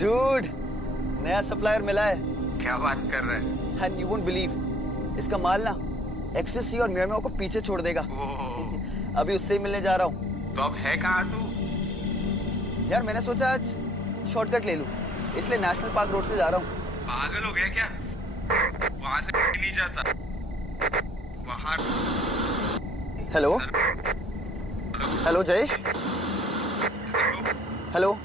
Dude, नया supplier मिला है। क्या बात कर रहे हैं? एंड यू वोंट बिलीव, इसका माल ना एक्सटेसी और मियामी को पीछे छोड़ देगा। अभी उससे ही मिलने जा रहा हूँ। तो अब है कहाँ तू? यार मैंने सोचा आज शॉर्टकट ले लूँ, इसलिए नेशनल पार्क रोड से जा रहा हूँ। पागल हो गया क्या? वहां से नहीं जाता वहां। Hello hello Jayesh, hello.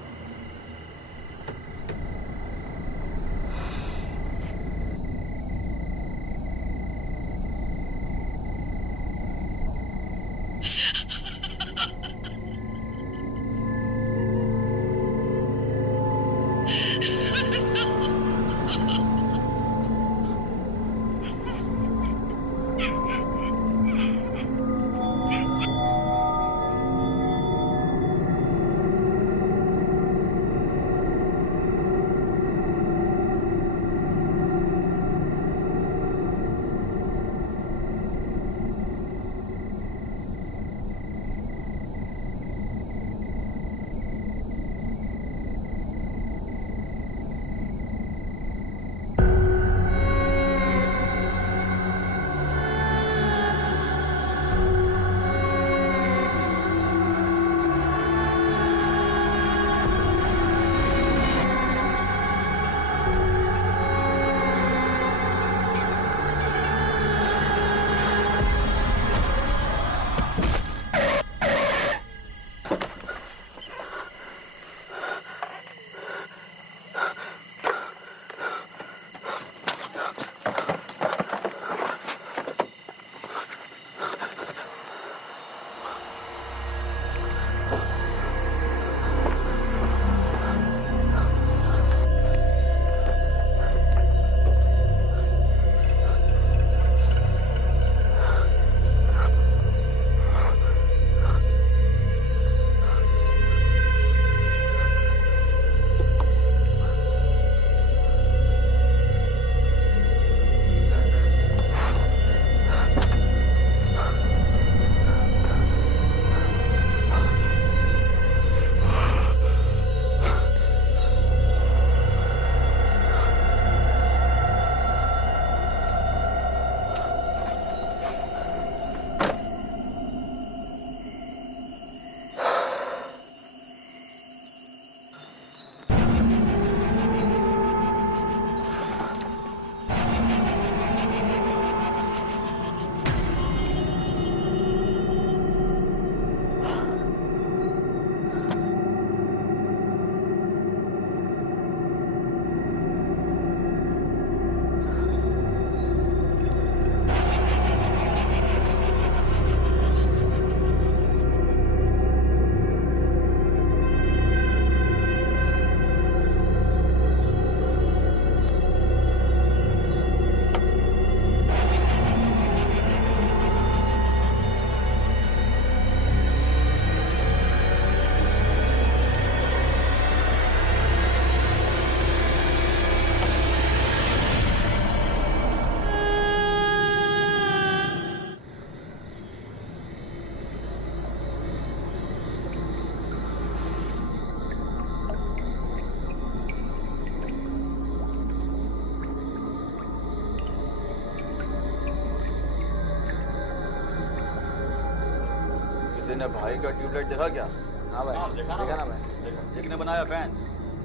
किसी ने भाई का ट्यूबलाइट देखा क्या? हाँ भाई, देखा ना भाई। एक ने बनाया फैन,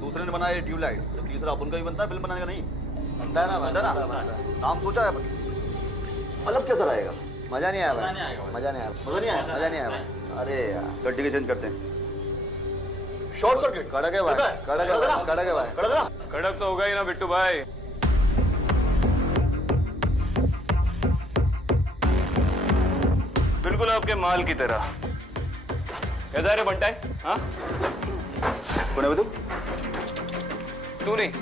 दूसरे ने बनाया ट्यूबलाइट, तो तीसरा अपन का भी बनता है फिल्म बनाने का नहीं बनता है ना? बनता है ना? नाम सोचा है मतलब कैसा रहेगा? मजा नहीं आया भाई, मजा नहीं आया, मजा नहीं आया? मजा नहीं आया भाई। अरे यार गड्डी के चेंज करते हैं। शॉर्ट सर्किट कड़क है भाई, कड़क है भाई, कड़क है भाई। कड़क ना? कड़क तो होगा ही ना बिट्टू भाई। बिल्कुल आपके माल की तरह। कैसा रे बंटा है? हाँ? कौन है तू? तू नहीं,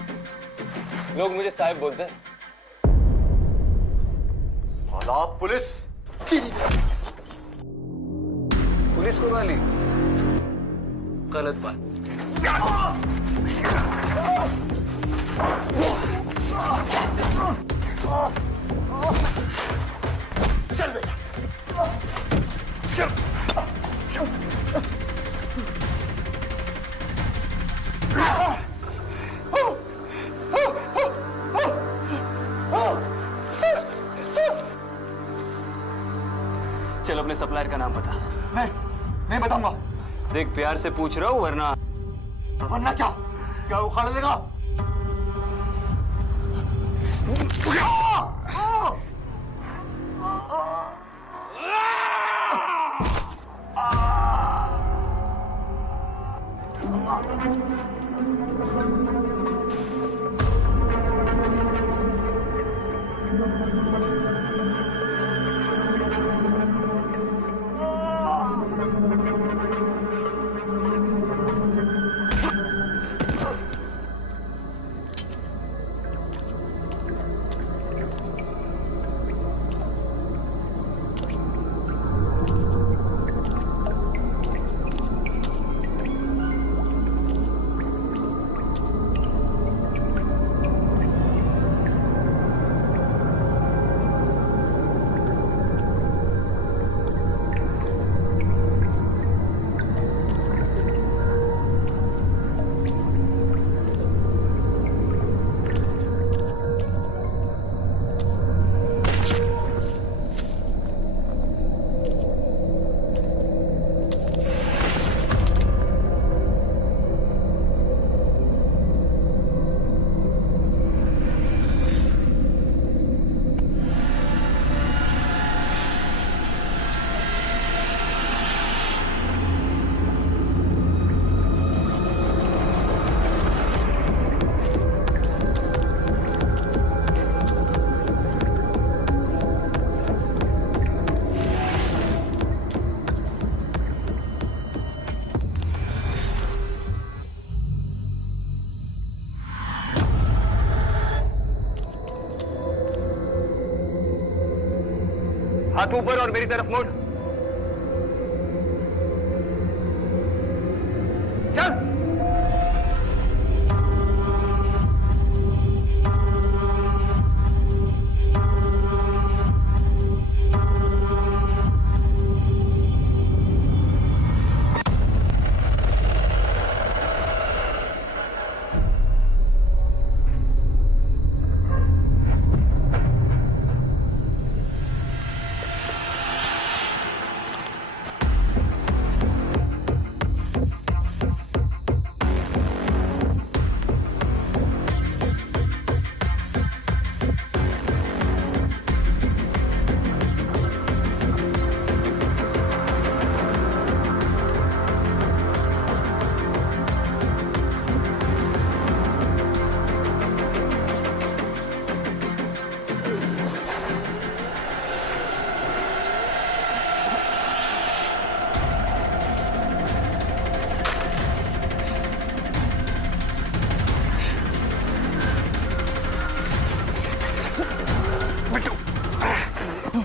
लोग मुझे साहिब बोलते हैं। साला पुलिस! पुलिस को गाली? गलत बात। चल बेटा, चल, चल। अपने सप्लायर का नाम बता। नहीं बताऊंगा। देख प्यार से पूछ रहा हूँ, वरना क्या क्या उखाड़ देगा? हाथ ऊपर और मेरी तरफ मोड़। चल।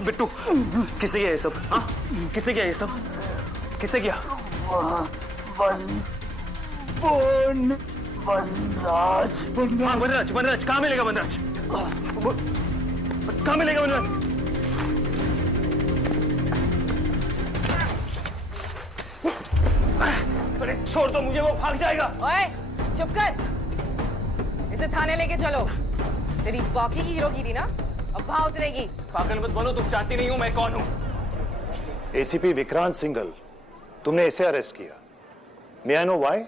बिट्टू, किसने किया ये सब? हाँ, किसने किया ये सब? किसने किया? वनराज। हाँ, वनराज। वनराज कहाँ मिलेगा? वनराज कहाँ मिलेगा? वनराज अरे छोड़ दो मुझे, वो भाग जाएगा। ओए, चुप कर। इसे थाने लेके चलो। तेरी बाकी की हीरोगिरी ना अब भाव उतरेगी। पागल मत बनो, तुम जानती नहीं हो मैं कौन हूँ। एसीपी विक्रांत सिंघल, तुमने इसे अरेस्ट किया। May I know why?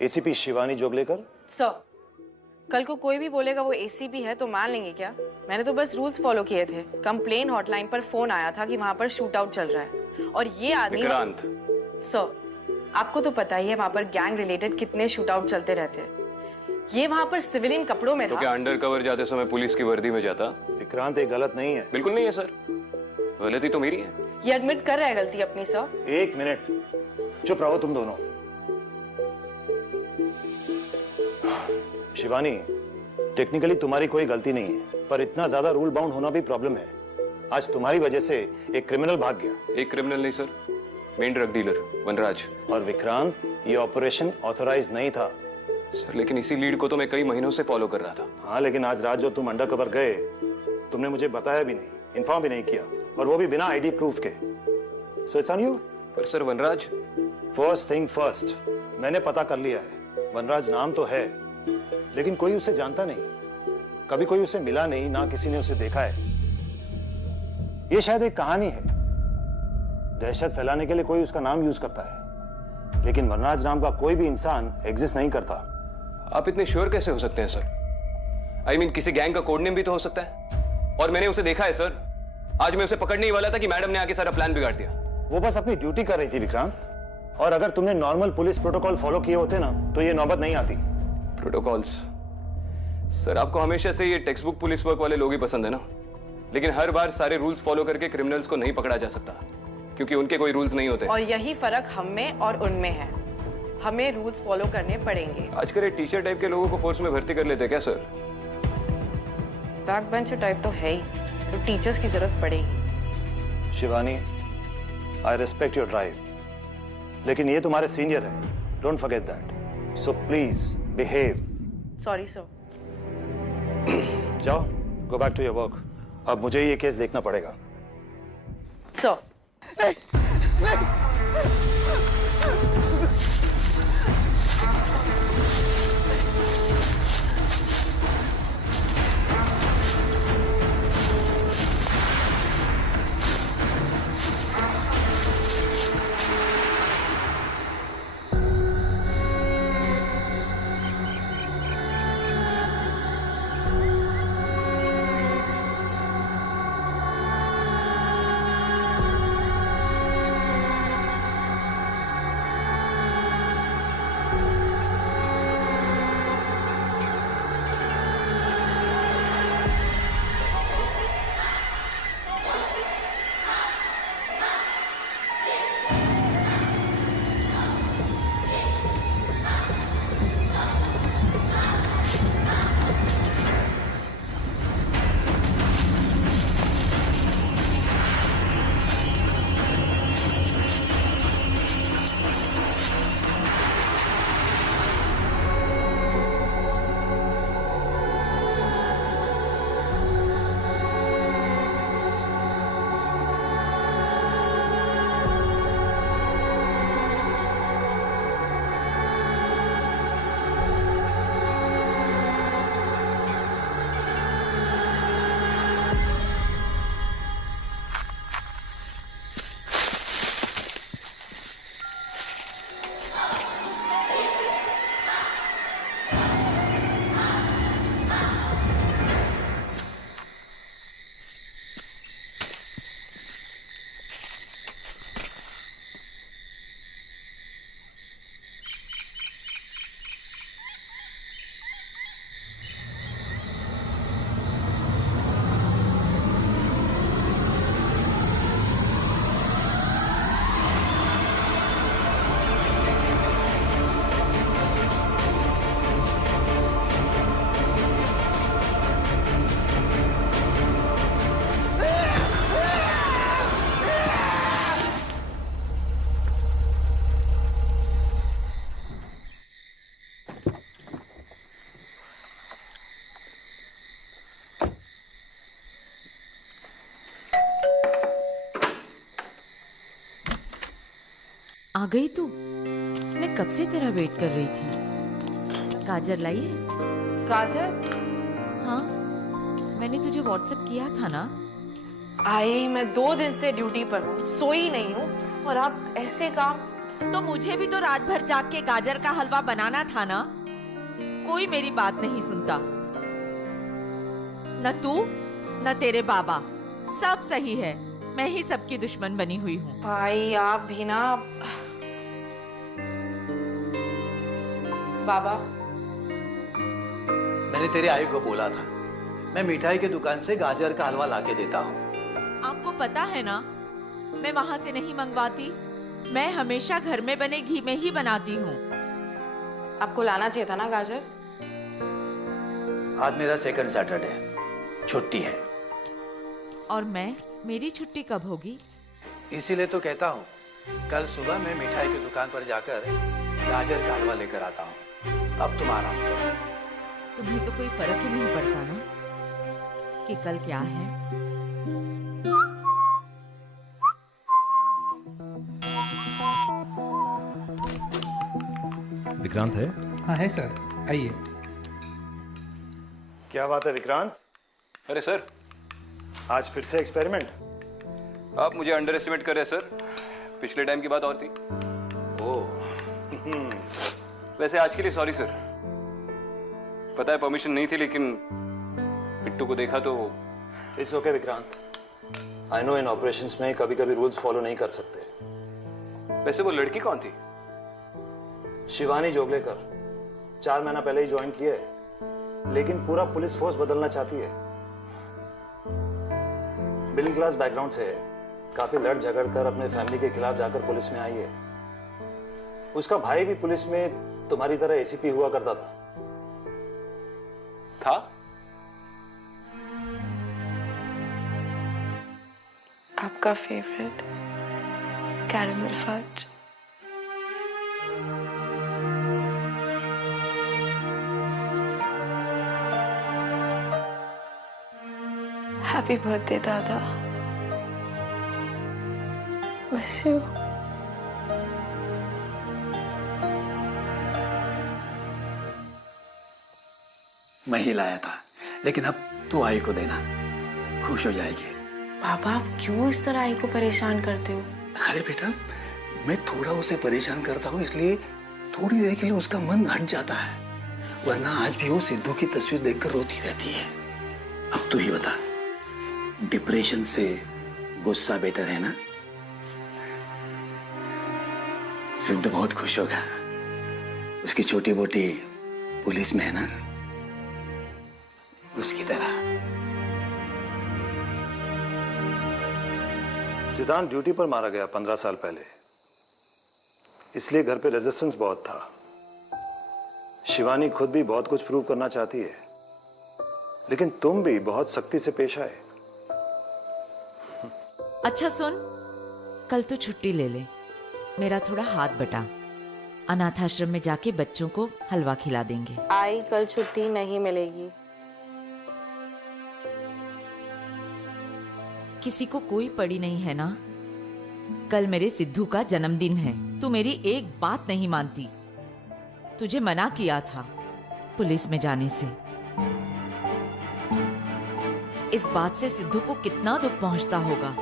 ACP Shivani Joglekar. Sir, कल को कोई भी बोलेगा वो एसीपी है तो मान लेंगे क्या? मैंने तो बस रूल्स फॉलो किए थे। कंप्लेन हॉटलाइन पर फोन आया था कि वहां पर शूट आउट चल रहा है और ये आदमी विक्रांत। सर, आपको तो पता ही है वहां पर गैंग रिलेटेड कितने शूट आउट चलते रहते हैं। ये वहां पर सिविलियन कपड़ों में तो था। क्या अंडर कवर जाते समय पुलिस की वर्दी में जाता? विक्रांत, ये गलत नहीं है। बिल्कुल नहीं है सर, गलती तो मेरी है। ये एडमिट कर रहा है गलती अपनी। सर एक मिनट, चुप रहो तुम दोनों। शिवानी, टेक्निकली तुम्हारी कोई गलती नहीं है, पर इतना ज्यादा रूल बाउंड होना भी प्रॉब्लम है। आज तुम्हारी वजह से एक क्रिमिनल भाग गया। एक क्रिमिनल नहीं सर, मेन ड्रग डीलर वनराज। और विक्रांत, ये ऑपरेशन ऑथराइज नहीं था। सर लेकिन इसी लीड को तो मैं कई महीनों से फॉलो कर रहा था। हाँ, लेकिन आज रात जो तुम अंडर कवर गए, तुमने मुझे बताया भी नहीं, इन्फॉर्म भी नहीं किया, और वो भी बिना आईडी प्रूफ के। So it's on you. पर सर वनराज। फर्स्ट थिंग फर्स्ट, मैंने पता कर लिया है। वनराज नाम तो है, लेकिन कोई उसे जानता नहीं, कभी कोई उसे मिला नहीं, ना किसी ने उसे देखा है। ये शायद एक कहानी है, दहशत फैलाने के लिए कोई उसका नाम यूज करता है, लेकिन वनराज नाम का कोई भी इंसान एग्जिस्ट नहीं करता। आप इतने श्योर कैसे हो सकते हैं सर? आई मीन किसी गैंग का कोड नेम भी तो हो सकता है, और मैंने उसे देखा है सर। आज मैं उसे पकड़ने ही वाला था कि मैडम ने आके सारा प्लान बिगाड़ दिया। वो बस अपनी ड्यूटी कर रही थी विक्रांत, और अगर तुमने नॉर्मल पुलिस प्रोटोकॉल फॉलो किए होते ना तो ये नौबत नहीं आती। प्रोटोकॉल्स? सर आपको हमेशा से ये टेक्स्ट बुक पुलिस वर्क वाले लोग ही पसंद है ना, लेकिन हर बार सारे रूल्स फॉलो करके क्रिमिनल्स को नहीं पकड़ा जा सकता, क्योंकि उनके कोई रूल्स नहीं होते। और यही फर्क हम में और उनमें है, हमें रूल्स फॉलो करने पड़ेंगे। आजकल ये टीचर टाइप के लोगों को फोर्स में भर्ती कर लेते क्या सर? बैक बेंचर टाइप तो है ही, तो टीचर्स की जरूरत पड़ेगी। Shivani, I respect your drive, लेकिन ये तुम्हारे सीनियर है, don't forget that. So please behave. Sorry sir. जाओ, go back to your work. अब मुझे ये केस देखना पड़ेगा। सर आ गई तू? मैं कब से तेरा वेट कर रही थी। गाजर लाई है? गाजर? हाँ, मैंने तुझे व्हाट्सएप किया था ना। आई, मैं 2 दिन से ड्यूटी पर हूँ, सोई नहीं हूँ, और आप ऐसे काम। तो मुझे भी तो रात भर जाग के गाजर का हलवा बनाना था ना। कोई मेरी बात नहीं सुनता, न तू न तेरे बाबा। सब सही है, मैं ही सबकी दुश्मन बनी हुई हूँ। भाई आप भी ना। बाबा, मैंने तेरे आई को बोला था, मैं मिठाई की दुकान से गाजर का हलवा लाके देता हूँ। आपको पता है ना, मैं वहां से नहीं मंगवाती। मैं हमेशा घर में बने घी में ही बनाती हूँ। आपको लाना चाहिए था ना गाजर। आज मेरा सेकंड सैटरडे है, छुट्टी है। और मेरी छुट्टी कब होगी? इसीलिए तो कहता हूँ, कल सुबह मैं मिठाई की दुकान पर जाकर गाजर का हलवा लेकर आता हूँ। अब तुम आराम करो। तुम्हें तो कोई फर्क ही नहीं पड़ता ना कि कल क्या है। विक्रांत है? हाँ है सर, आइए। क्या बात है विक्रांत? अरे सर, आज फिर से एक्सपेरिमेंट? आप मुझे अंडर एस्टिमेट कर रहे हैं सर। पिछले टाइम की बात और थी। ओह वैसे आज के लिए सॉरी सर। पता है परमिशन नहीं थी, लेकिन बिट्टू को देखा तो। It's okay Vikrant, I know in operations में कभी कभी रूल्स फॉलो नहीं कर सकते। वैसे वो लड़की कौन थी? शिवानी जोगलेकर 4 महीना पहले ही ज्वाइन किया है, लेकिन पूरा पुलिस फोर्स बदलना चाहती है। मिडिल क्लास बैकग्राउंड से है, काफी लड़ झगड़ कर अपने फैमिली के खिलाफ जाकर पुलिस में आई है। उसका भाई भी पुलिस में तुम्हारी तरह एसीपी हुआ करता था? आपका favourite caramel fudge. Happy birthday दादा, मिस यू। मैं ही लाया था, लेकिन अब तू आई को देना, खुश हो जाएगी। पापा आप क्यों इस तरह आई को परेशान करते हो? अरे बेटा, मैं थोड़ा उसे परेशान करता हूँ, इसलिए थोड़ी देर के लिए उसका मन हट जाता है, वरना आज भी वो सिद्धू की तस्वीर देखकर रोती रहती है। अब तू ही बता, डिप्रेशन से गुस्सा बेटर है ना? सिद्धू बहुत खुश होगा, उसकी छोटी मोटी पुलिस में है ना, उसकी तरह। सिद्धांत ड्यूटी पर मारा गया 15 साल पहले, इसलिए घर पे रेजिस्टेंस बहुत था। शिवानी खुद भी बहुत कुछ प्रूव करना चाहती है, लेकिन तुम भी बहुत सख्ती से पेश आए। अच्छा सुन, कल तो छुट्टी ले ले, मेरा थोड़ा हाथ बटा। अनाथ आश्रम में जाके बच्चों को हलवा खिला देंगे। आई कल छुट्टी नहीं मिलेगी। किसी को कोई पड़ी नहीं है ना? कल मेरे सिद्धू का जन्मदिन है, तू मेरी एक बात नहीं मानती। तुझे मना किया था पुलिस में जाने से। इस बात से सिद्धू को कितना दुख पहुंचता होगा।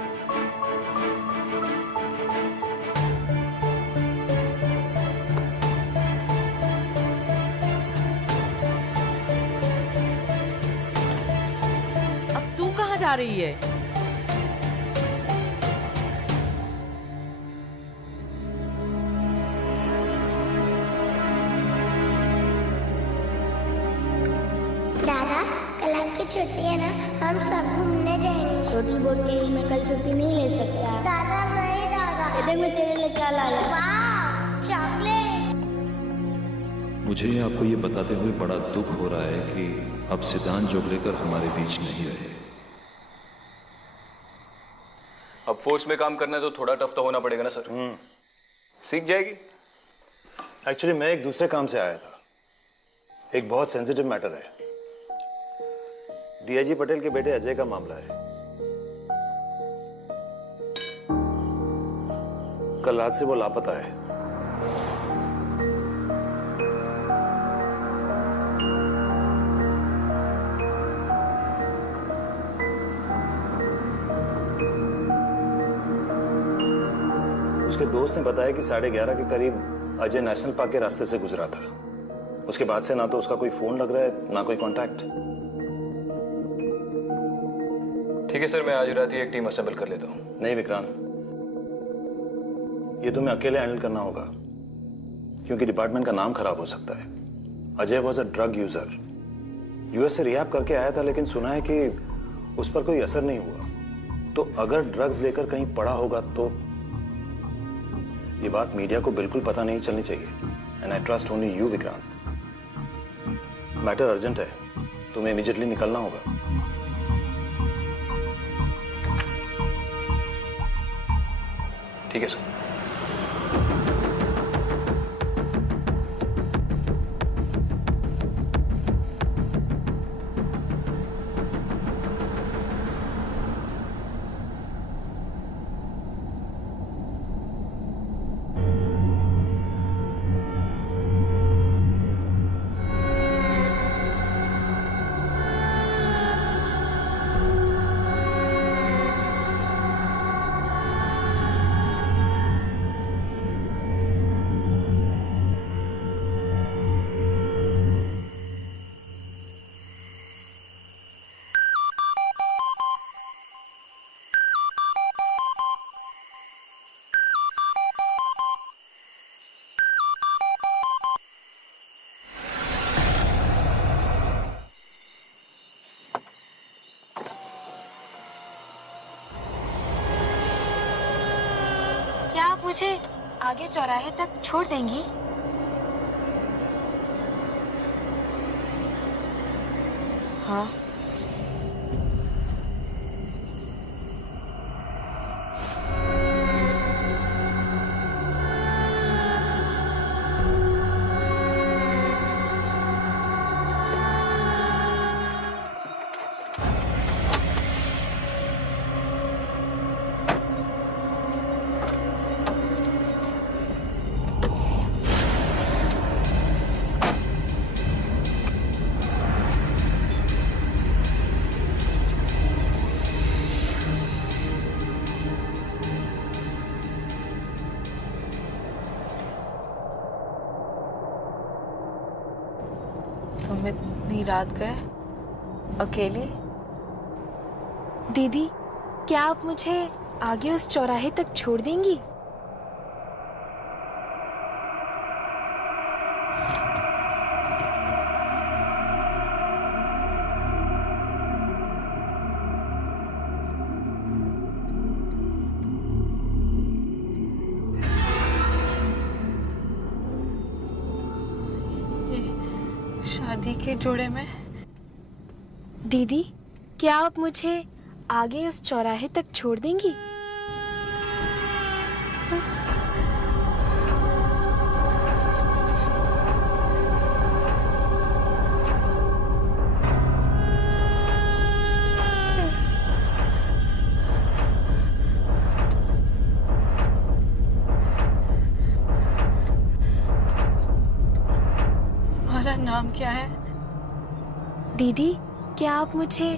अब तू कहाँ जा रही है? दादा, कल आपकी छुट्टी है ना, हम सब घूमने जाएंगे। छोटी बोटी में कल छुट्टी नहीं ले सकता। दादा नहीं दादा, देख मैं तेरे लिए क्या ला रहा हूँ। चॉकलेट। मुझे आपको ये बताते हुए बड़ा दुख हो रहा है कि अब सिद्धांत जोगलेकर हमारे बीच नहीं रहे। अब फोर्स में काम करना है तो थोड़ा टफ तो होना पड़ेगा ना सर। सीख जाएगी। एक्चुअली मैं एक दूसरे काम से आया था, एक बहुत सेंसिटिव मैटर है। डीआईजी पटेल के बेटे अजय का मामला है। कल रात से वो लापता है। उसके दोस्त ने बताया कि 11:30 के करीब अजय नेशनल पार्क के रास्ते से गुजरा था। उसके बाद से ना तो उसका कोई फोन लग रहा है, ना कोई कांटेक्ट। ठीक है सर, मैं आज रात ही एक टीम असेंबल कर लेता हूँ। नहीं विक्रांत, ये तुम्हें अकेले हैंडल करना होगा, क्योंकि डिपार्टमेंट का नाम खराब हो सकता है। Ajay was a drug user, US से रिहैब करके आया था, लेकिन सुना है कि उस पर कोई असर नहीं हुआ। तो अगर ड्रग्स लेकर कहीं पड़ा होगा तो ये बात मीडिया को बिल्कुल पता नहीं चलनी चाहिए। And I trust only you Vikrant. Matter urgent है, तुम्हें इमीडिएटली निकलना होगा। ठीक है सर। मुझे आगे चौराहे तक छोड़ देंगी? हाँ। तुम इतनी रात गए अकेली? दीदी, क्या आप मुझे आगे उस चौराहे तक छोड़ देंगी? शादी के जोड़े में। दीदी, क्या आप मुझे आगे उस चौराहे तक छोड़ देंगी? तुम्हारा नाम क्या है? दीदी, क्या आप मुझे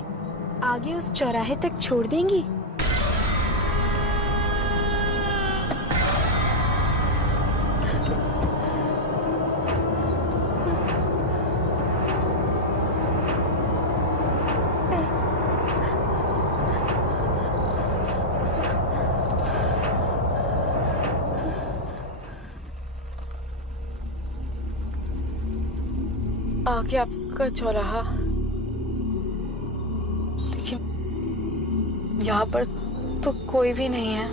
आगे उस चौराहे तक छोड़ देंगी? आगे आपका चौराहा, लेकिन यहाँ पर तो कोई भी नहीं है।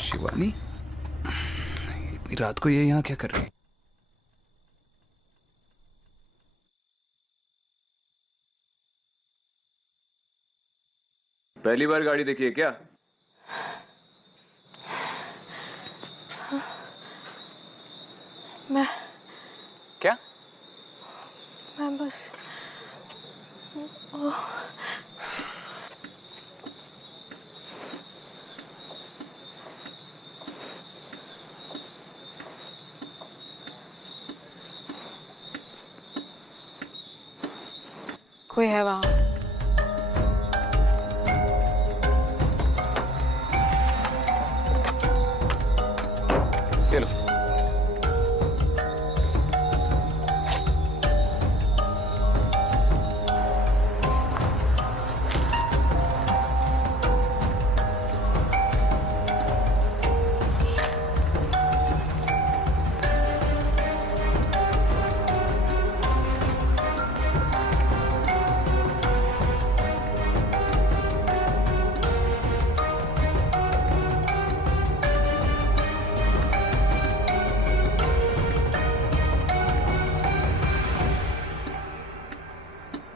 शिवानी, इतनी रात को ये यहाँ क्या कर रही है? पहली बार गाड़ी देखी है क्या? मैं क्या? मैं बस कोई है वहाँ? ये लो।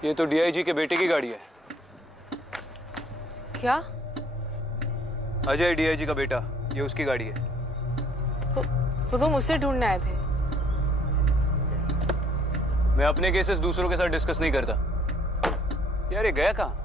ये तो डीआईजी के बेटे की गाड़ी है। क्या? अजय डीआईजी का बेटा, ये उसकी गाड़ी है। तो तुम मुझसे ढूंढने आए थे? मैं अपने केसेस दूसरों के साथ डिस्कस नहीं करता। यार ये गया कहाँ?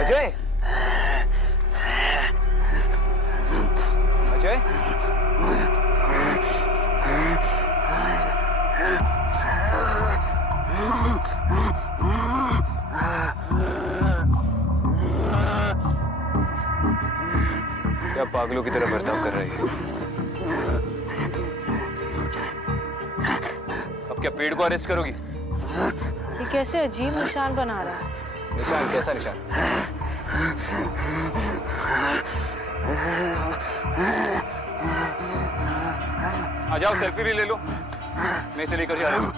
अजय, अजय, क्या पागलों की तरह बर्ताव कर रही है? अब क्या पेड़ को अरेस्ट करोगी? ये कैसे अजीब निशान बना रहा है? निशान? कैसा निशान? आ जाओ, सेल्फी भी ले लो। मैं इसे लेकर जा रहा हूँ।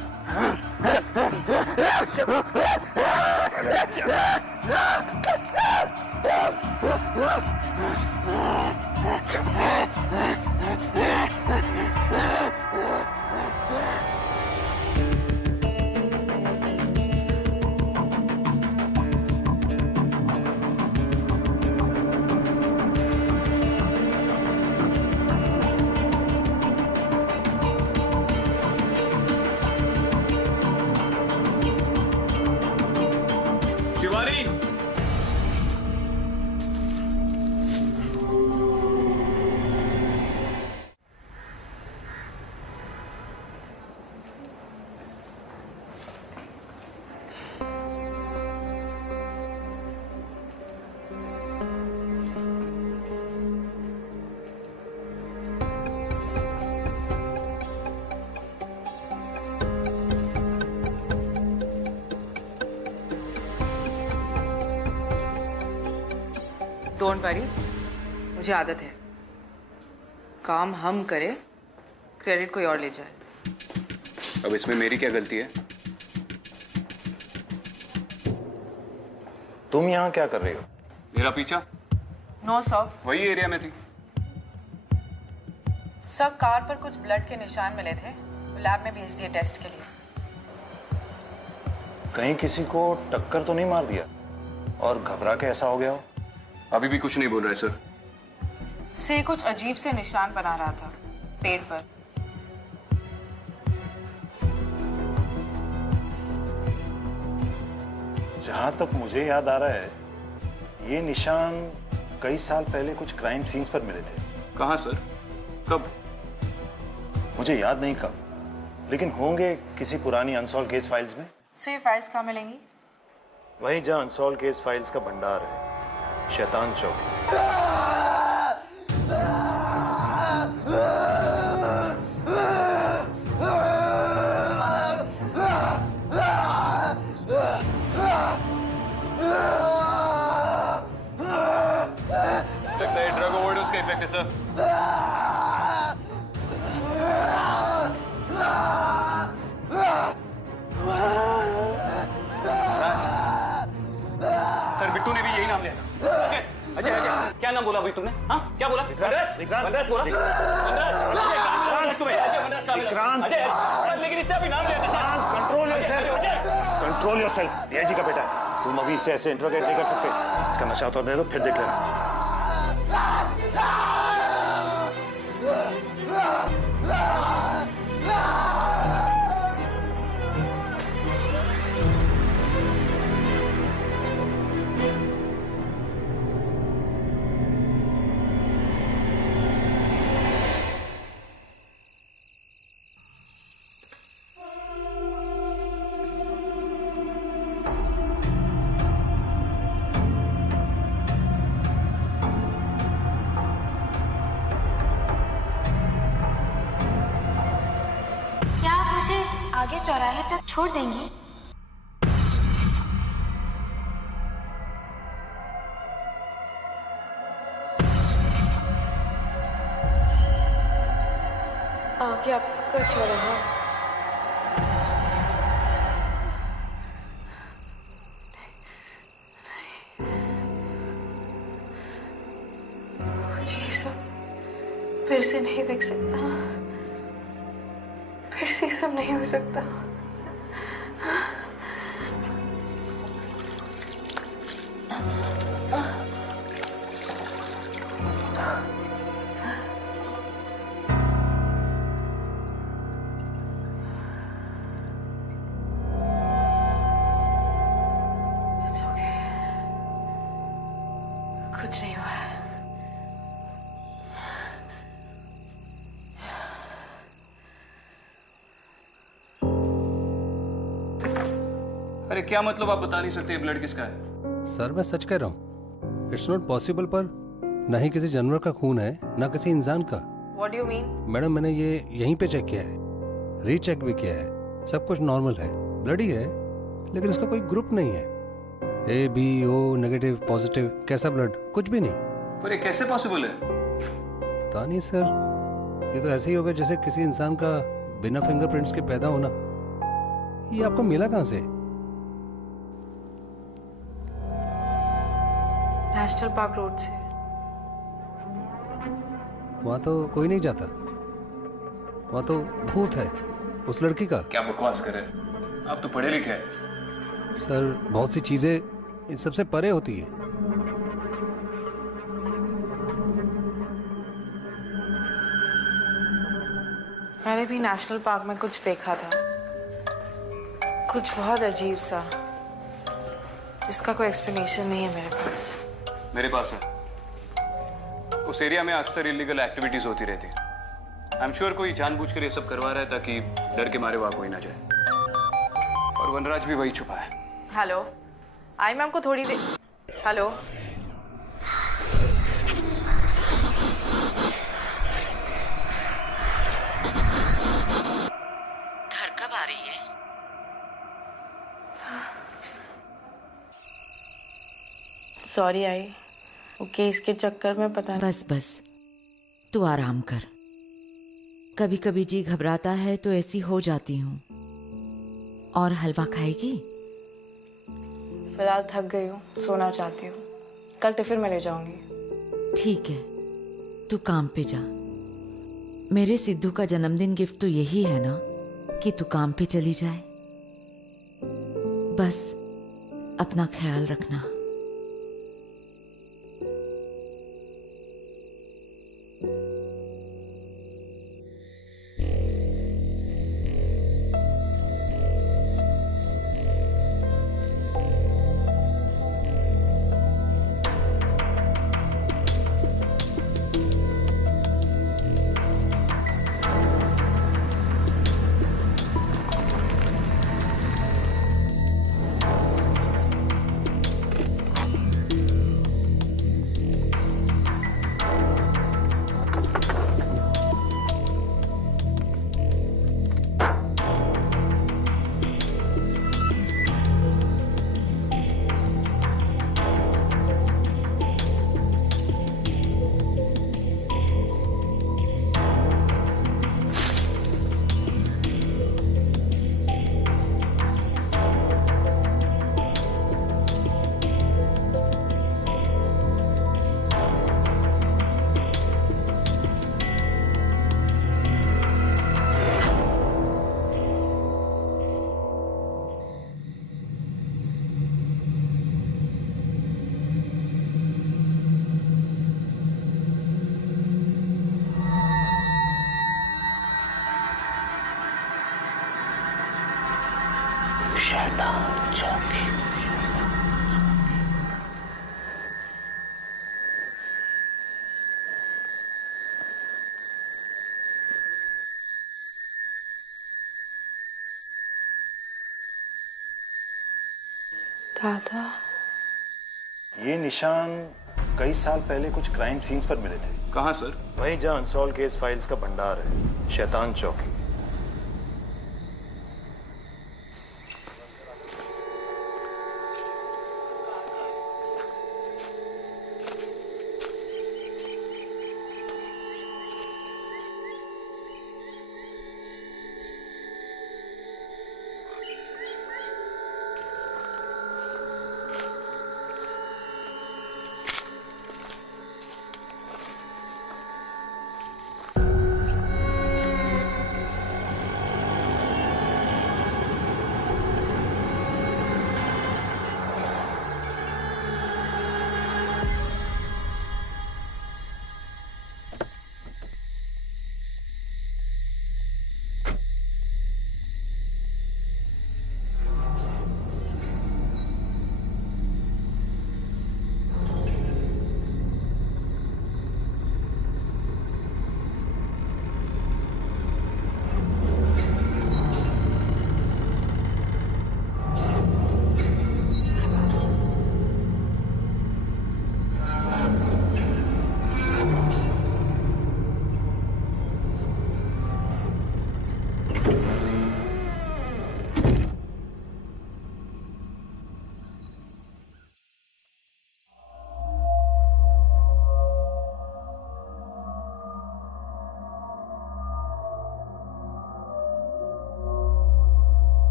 शिवानी, डोंट वरी, मुझे आदत है। काम हम करें, क्रेडिट कोई और ले जाए। अब इसमें मेरी क्या गलती है? तुम यहाँ क्या कर रही हो? मेरा पीछा? No sir. वही एरिया में थी। सर, कार पर कुछ ब्लड के निशान मिले थे, लैब में भेज दिए टेस्ट के लिए। कहीं किसी को टक्कर तो नहीं मार दिया और घबरा के ऐसा हो गया हो? अभी भी कुछ नहीं बोल रहा है सर। से कुछ अजीब से निशान बना रहा था पेड़ पर। जहां तक मुझे याद आ रहा है, ये निशान कई साल पहले कुछ क्राइम सीन्स पर मिले थे। कहाँ सर? कब? मुझे याद नहीं कब, लेकिन होंगे किसी पुरानी अनसॉल्व केस फाइल्स में। से फाइल्स कहाँ मिलेंगी? वहीं जहां अनसॉल्व केस फाइल्स का भंडार है, शैतान चौक। लगता है ड्रग ओवरडोज का इफेक्ट है सर। सर, बिट्टू ने भी यही नाम लिया था। अजय, अजय, क्या नाम बोला अभी तुमने? हाँ, क्या बोला? वनराज बोला? विक्रांत, लेकिन इससे अभी नाम लिया था sir. Control yourself, control yourself. DIG का बेटा है, तुम अभी इससे ऐसे इंटरोगेट नहीं कर सकते। इसका नशा उतार दे दो, फिर देख लेना। आगे चौराहे तक छोड़ देंगी? आगे आपका चौराहा। ये सब फिर से नहीं देख सकता, फिर से सब नहीं हो सकता। कुछ नहीं हुआ है। अरे क्या मतलब, आप बता नहीं सकते ये ब्लड किसका है? सर मैं सच कह रहा हूँ, इट्स नॉट पॉसिबल, पर ना ही किसी जानवर का खून है ना किसी इंसान का। What do you mean? Madam मैंने ये यहीं पे चेक किया है, रीचेक भी किया है, सब कुछ नॉर्मल है, ब्लड ही है, लेकिन इसका कोई ग्रुप नहीं है। A B O negative positive कैसा ब्लड, कुछ भी नहीं। पर ये कैसे पॉसिबल है? पता नहीं सर, ये तो ऐसे ही होगा जैसे किसी इंसान का बिना फिंगरप्रिंट्स के पैदा होना। ये आपको मिला कहाँ से? नेशनल पार्क रोड से। वहाँ तो कोई नहीं जाता, वहाँ तो भूत है उस लड़की का। क्या बकवास कर रहे हैं? आप तो पढ़े लिखे हैं। सर बहुत सी चीजें इन सबसे परे होती है। मैंने भी नेशनल पार्क में कुछ देखा था, कुछ बहुत अजीब सा, जिसका कोई एक्सप्लेनेशन नहीं है मेरे पास। मेरे पास है। उस एरिया में अक्सर इलीगल एक्टिविटीज होती रहती है। आई एम श्योर कोई जानबूझकर ये सब करवा रहा है ताकि डर के मारे वहां कोई ना जाए। और वनराज भी वही छुपा है। हेलो, आई मैम को थोड़ी देर। हेलो, घर कब आ रही है? सॉरी आई, वो केस के चक्कर में पता नहीं। बस बस, तू आराम कर। कभी कभी जी घबराता है तो ऐसी हो जाती हूँ। और हलवा खाएगी? फिलहाल थक गई हूँ, सोना चाहती हूँ। कल टिफिन में ले जाऊंगी। ठीक है, तू काम पे जा। मेरे सिद्धू का जन्मदिन गिफ्ट तो यही है ना कि तू काम पे चली जाए। बस अपना ख्याल रखना। शैतान चौकी। दादा, ये निशान कई साल पहले कुछ क्राइम सीन्स पर मिले थे। कहाँ सर? वहीं जहाँ अनसॉल्व केस फाइल्स का भंडार है, शैतान चौकी।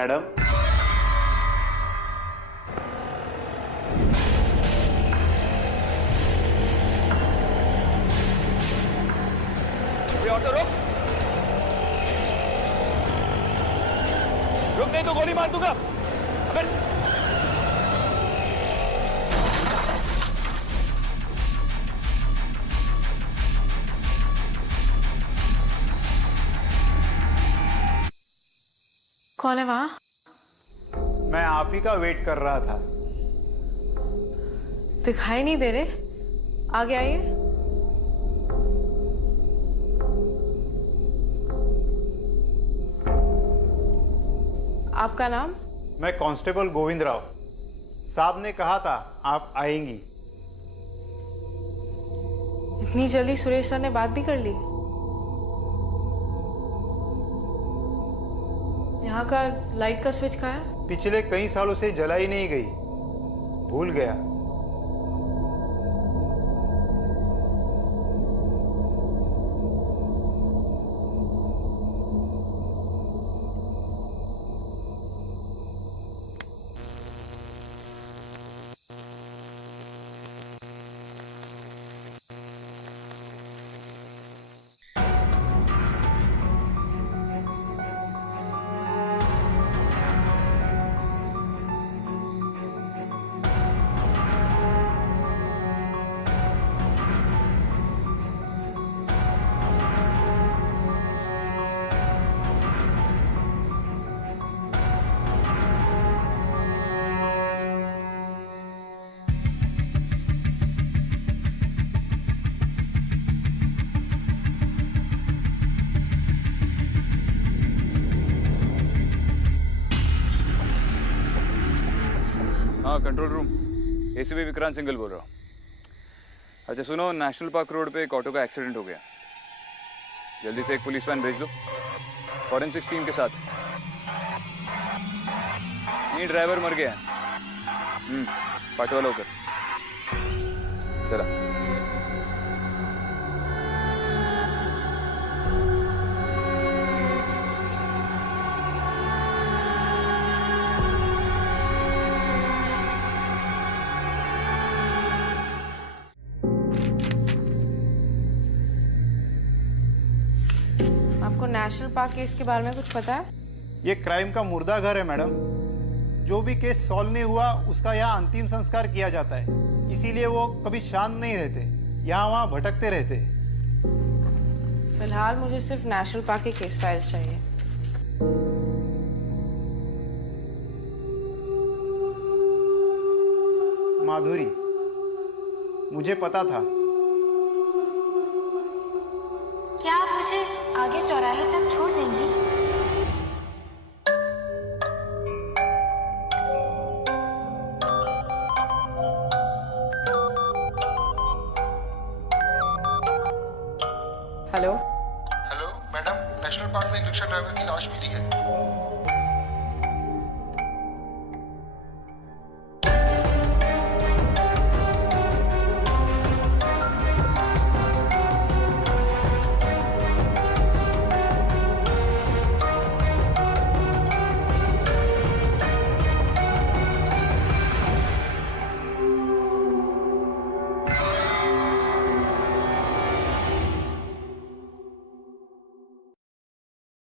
मैडम। ऑटो रुक, रुक नहीं तो गोली मार दूंगा। अगर कौन है वहां? मैं आप ही का वेट कर रहा था। दिखाई नहीं दे रहे, आगे आइए। आपका नाम? मैं कांस्टेबल गोविंद राव। साहब ने कहा था आप आएंगी। इतनी जल्दी सुरेश सर ने बात भी कर ली? यहाँ का लाइट का स्विच कहाँ है? पिछले कई सालों से जलाई नहीं गई, भूल गया। हाँ, control room, ACP Vikrant Singhal बोल रहा हूँ। अच्छा सुनो, नेशनल पार्क रोड पे एक ऑटो का एक्सीडेंट हो गया। जल्दी से एक पुलिस वैन भेज दो फॉरेंसिक्स टीम के साथ। नहीं, ड्राइवर मर गया है। पाटवाला होकर चला। आपको नेशनल पार्क केस के बारे में कुछ पता है? ये क्राइम का मुर्दा घर है मैडम। जो भी केस सॉल्व नहीं हुआ उसका यहाँ अंतिम संस्कार किया जाता है, इसीलिए वो कभी शांत नहीं रहते, यहाँ वहाँ भटकते रहते। फिलहाल मुझे सिर्फ नेशनल पार्क के केस फाइल्स चाहिए। माधुरी, मुझे पता था। क्या आप मुझे आगे चौराहे तक छोड़ देंगी? Hello hello madam, national park में एक रिक्शा ड्राइवर की लाश मिली है।